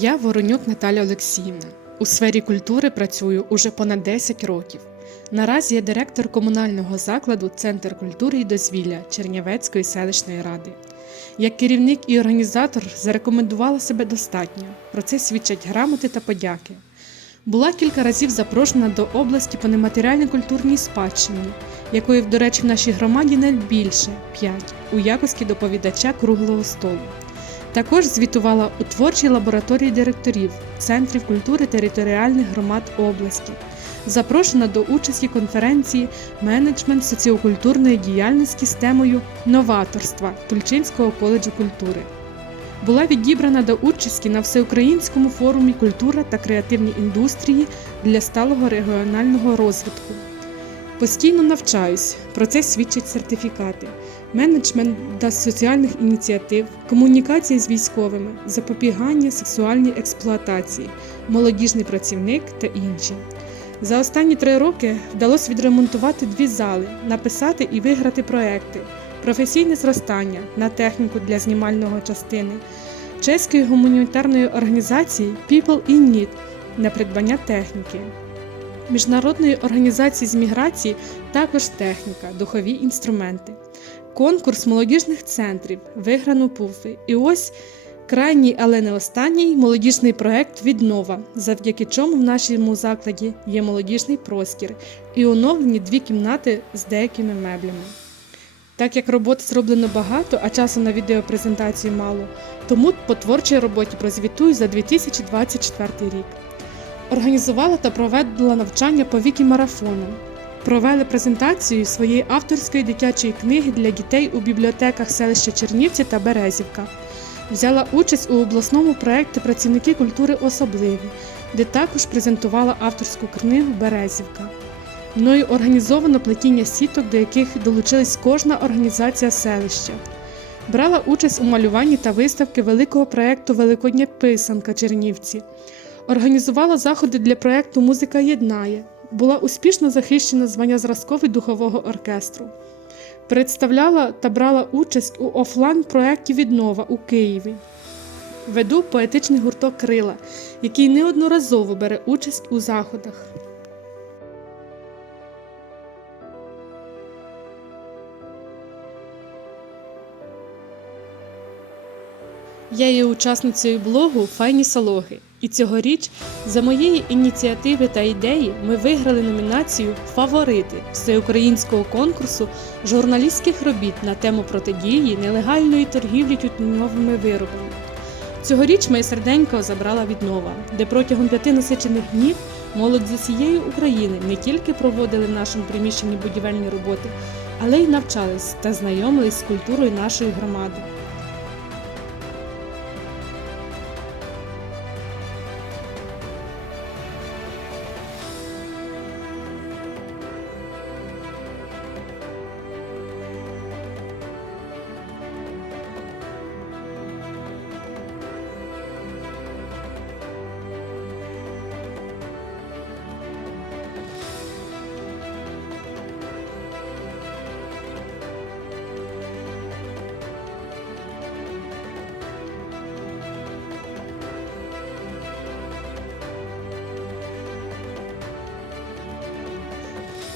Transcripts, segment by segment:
Я Воронюк Наталя Олексіївна. У сфері культури працюю уже понад 10 років. Наразі я директор комунального закладу Центр культури і дозвілля Чернівецької селищної ради. Як керівник і організатор зарекомендувала себе достатньо. Про це свідчать грамоти та подяки. Була кілька разів запрошена до області по нематеріальній культурній спадщині, якої, до речі, в нашій громаді найбільше 5 у якості доповідача круглого столу. Також звітувала у творчій лабораторії директорів центрів культури територіальних громад області. Запрошена до участі конференції Менеджмент соціокультурної діяльності з темою новаторства Тульчинського коледжу культури. Була відібрана до участі на всеукраїнському форумі Культура та креативні індустрії для сталого регіонального розвитку. Постійно навчаюсь, про це свідчать сертифікати, менеджмент та соціальних ініціатив, комунікація з військовими, запобігання сексуальній експлуатації, молодіжний працівник та інші. За останні три роки вдалося відремонтувати дві зали, написати і виграти проекти, професійне зростання на техніку для знімального частини, чеської гуманітарної організації People in Need на придбання техніки. Міжнародної організації з міграції також техніка, духові інструменти, конкурс молодіжних центрів, виграно пуфи. І ось крайній, але не останній молодіжний проект Віднова, завдяки чому в нашому закладі є молодіжний простір і оновлені дві кімнати з деякими меблями. Так як роботи зроблено багато, а часу на відеопрезентацію мало, тому по творчій роботі прозвітую за 2024 рік. Організувала та провела навчання по вікі марафону. Провели презентацію своєї авторської дитячої книги для дітей у бібліотеках селища Чернівці та Березівка. Взяла участь у обласному проєкті Працівники культури особливі, де також презентувала авторську книгу Березівка. Мною організовано плетіння сіток, до яких долучилась кожна організація селища. Брала участь у малюванні та виставки великого проєкту Великодня писанка Чернівці. Організувала заходи для проєкту Музика єднає. Була успішно захищена звання зразковий духового оркестру. Представляла та брала участь у офлайн проєкті Віднова у Києві. Веду поетичний гурток Крила, який неодноразово бере участь у заходах. Я є учасницею блогу Файні Салоги, і цьогоріч за моєї ініціативи та ідеї ми виграли номінацію Фаворити всеукраїнського конкурсу журналістських робіт на тему протидії нелегальної торгівлі тютюновими виробами. Цьогоріч моє серденько забрала віднова, де протягом п'яти насичених днів молодь з усієї України не тільки проводили в нашому приміщенні будівельні роботи, але й навчались та знайомились з культурою нашої громади.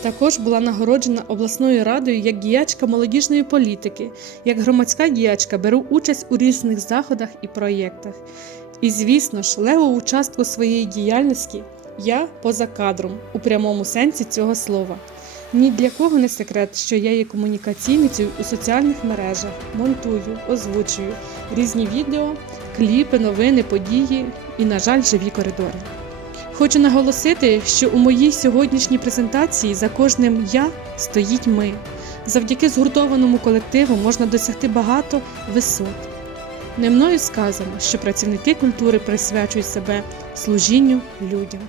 Також була нагороджена обласною радою як діячка молодіжної політики, як громадська діячка беру участь у різних заходах і проєктах. І, звісно ж, левову частку своєї діяльності я поза кадром у прямому сенсі цього слова. Ні для кого не секрет, що я є комунікаційницею у соціальних мережах, монтую, озвучую різні відео, кліпи, новини, події і, на жаль, живі коридори. Хочу наголосити, що у моїй сьогоднішній презентації за кожним я стоїть ми. Завдяки згуртованому колективу можна досягти багато висот. Не мною сказано, що працівники культури присвячують себе служінню людям.